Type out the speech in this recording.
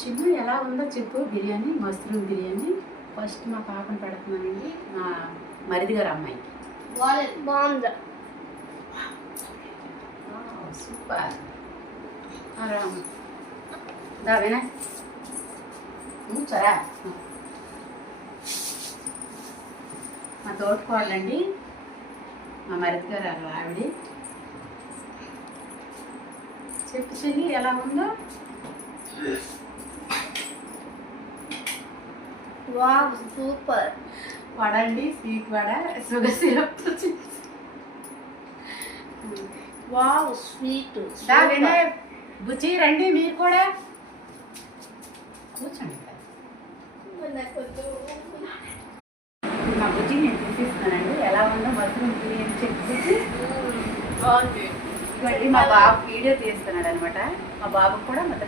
చిన్న ఎలా ఉందో చెప్పు బిర్యానీ, మష్రూమ్ బిర్యానీ. ఫస్ట్ మా పాపను పెడుతున్నానండి, మా మరిది గారు అమ్మాయికి. బాగుంది. సూపర్. రామ్ దావేనా సరా. మా తోటకోళ్ళండి, మా మరిది గారు ఆవిడ. చెప్పు చెల్లి ఎలా ఉందో. Wow super. వడ అండి, sweet vada, sugar syrup. Wow sweet. Vinay బుజ్జి రండి మీరు కూడా కూర్చోండి. మా బుజ్జి నేను చూపిస్తున్నానండి ఎలా ఉందో మష్రూమ్ బిర్యానీ చెప్పి. బాగుంది. ఇవ్వండి మా బాబు వీడియో తీస్తున్నాడు అనమాట. మా బాబుకు కూడా మొత్తం